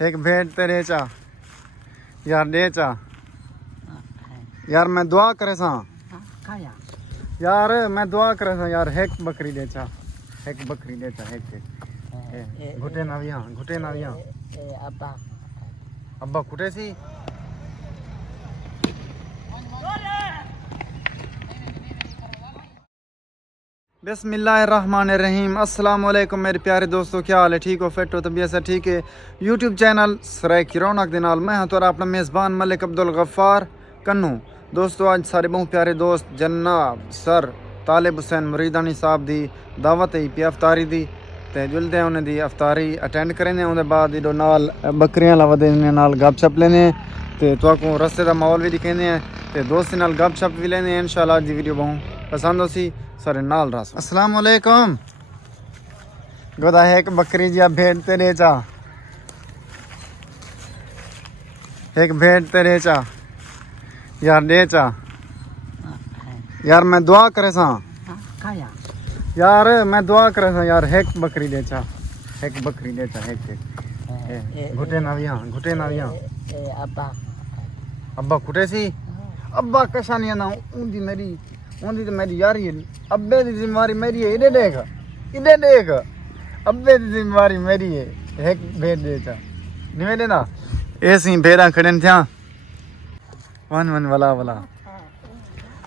एक भेंट तेरे चा यार दे चा यार मैं दुआ करे सा यार मैं दुआ करे सा यार एक बकरी दे चा एक बकरी दे चा एक घुटे नाविया अब्बा कुटे सी बिस्मिल्लाहिर्रहमानिर्रहीम अस्सलाम वालेकुम मेरे प्यारे दोस्तों, क्या हाल है? ठीक हो? फिट हो? तबीयत से ठीक है? यूट्यूब चैनल सराय की रौनक दे नाल मैं हाँ तो अपना मेज़बान मलिक अब्दुल गफ्फार कन्नू। दोस्तों आज सारे बहुत प्यारे दोस्त जनाब सर तालिब हुसैन मुरीदानी साहब दी दावत ही पे अफ्तारी दी ते जुलते हैं उन्हें दी अफ्तारी अटेंड करेंगे। उन्हें बाद इडो नाल बकरियां लावा देने नाल गपशप लेने ते तो को रस्ते का माहौल भी दिखेंगे हैं ते दोस्ती नाल गपशप भी लेने हैं। इंशाल्लाह आज दी वीडियो बहुत पसंद हो सी सारे नाल रस। अस्सलाम वालेकुम गोदा एक बकरी जी भेंट तेरे चा एक भेंट तेरे चा यार दे चा यार मैं दुआ करे सा यार मैं दुआ करे सा यार एक बकरी दे चा एक बकरी दे चा एक घुटे नाविया अब्बा कुटे सी अब्बा कशानिया ना ऊंदी मेरी उनकी तो मेरी यारी है। अब्बे की जिम्मेवारी मेरी है। इधर देख अब्बे की जिम्मेवारी मेरी है। एक भेज देता नहीं देना ऐसी भेड़ा खड़े थे वन वाला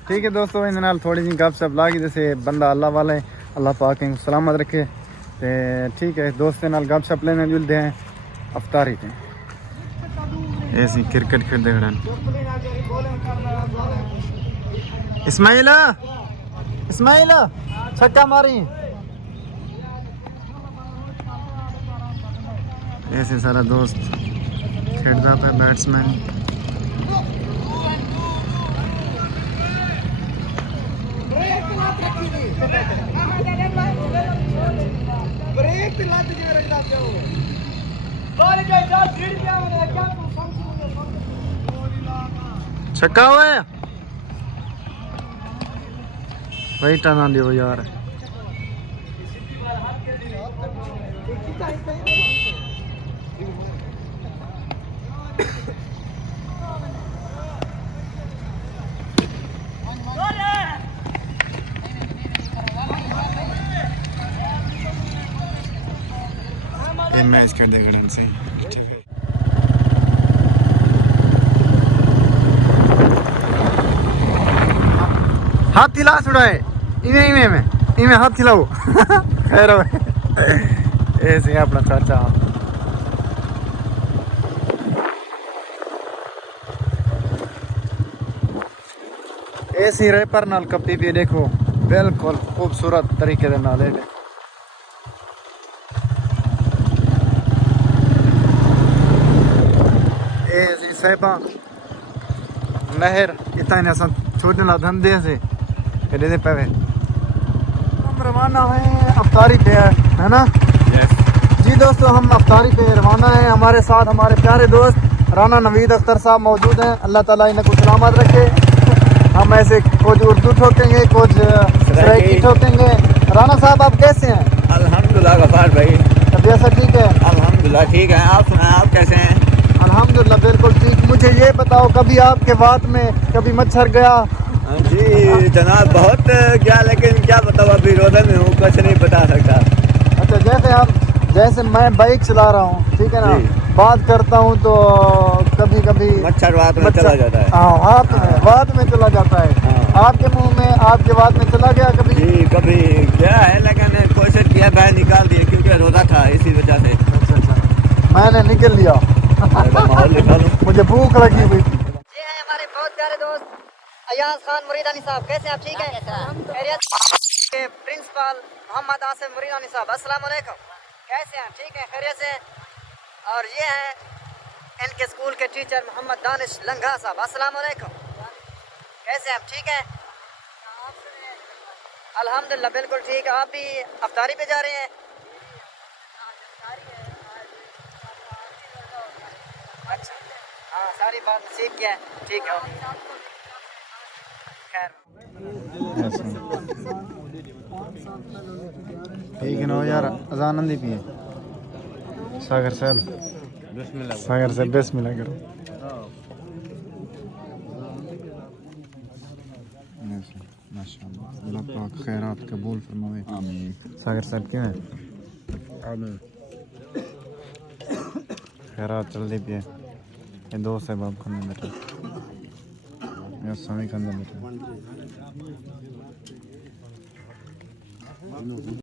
ठीक है दोस्तों। इन नाल थोड़ी सी गपशप लागी जैसे बंदा अल्लाह वाला है, अल्लाह पाक इनको सलामत रखे ते ठीक है। दोस्तों नाल गपशप लेने जुलते हैं अफ्तारी थे ऐसी क्रिकेट खेलते खड़े इस्माइल छक्का मारी ऐसे सारा दोस्त खेलता पे बैट्समैन छक्का हुआ है वही टना दियो यार। ये मैच कर देगा इनसे हाथ हिला छुड़ाए इमे हाथ हिलाओ खैर ऐसे अपना चाचा ऐसी रेपर नाल कपी भी देखो बिल्कुल खूबसूरत तरीके दे नाल है। ऐसी साहिबा नहर इतना असा छोटे ना धंधे से दे पे हम रवाना है अफ्तारी पे है ना। जी दोस्तों हम अफ्तारी पे रवाना है। हमारे साथ हमारे प्यारे दोस्त राना नवीद अख्तर साहब मौजूद हैं। अल्लाह ताला इन्हें कुछ सलामत रखे। हम ऐसे कुछ उर्दू ठोकेंगे कुछ सराइकी ठोकेंगे। राना साहब आप कैसे हैं? अल्हम्दुलिल्लाह गफार भाई तबीयत से ठीक है? अल्हम्दुलिल्लाह ठीक है। आप सुनाएं आप कैसे हैं? अल्हम्दुलिल्लाह बिल्कुल ठीक। मुझे ये बताओ कभी आपके बात में कभी मच्छर गया? जी जनाब बहुत क्या, लेकिन क्या बताओ अभी रोज़े में हूँ कुछ नहीं बता सकता। अच्छा जैसे मैं बाइक चला रहा हूँ ठीक है ना, बात करता हूँ तो कभी कभी मच्छर बात में चला जाता है। हाँ बात में चला जाता है। आपके मुंह में आपके बात में चला गया कभी? जी कभी गया है लेकिन कोशिश किया बाहर निकाल दिया क्योंकि रोज़ा था इसी वजह से। अच्छा मैंने निकल लिया माहौल निकालूं मुझे भूख लगी हुई। ये है हमारे बहुत प्यारे दोस्त अयाज खान मुरीदानी साहब। कैसे आप? ठीक है। प्रिंसिपल मोहम्मद आसिफ मुरीदानी साहब अस्सलाम वालेकुम। कैसे हैं? ठीक है खैरियत से। और ये हैं इनके स्कूल के टीचर मोहम्मद दानिश लंघा साहब अस्सलाम वालेकुम। कैसे हैं आप? ठीक है अल्हम्दुलिल्लाह बिल्कुल ठीक है। आप भी अफ्तारी पे जा रहे हैं? अच्छा हाँ सारी बात सीख के ठीक है खैर ठीक है ना यार अजान अंदी पिए सागर साहब सागर से बिस्मिल्लाह करो। माशाअल्लाह, अल्लाह पाक खैरात कबूल फरमावे। आमीन सागर साहब क्यों है? आमीन। खैरात चलती पी है। ये दोस्त है बाप खाने बैठा, ये स्वामी खाने बैठा।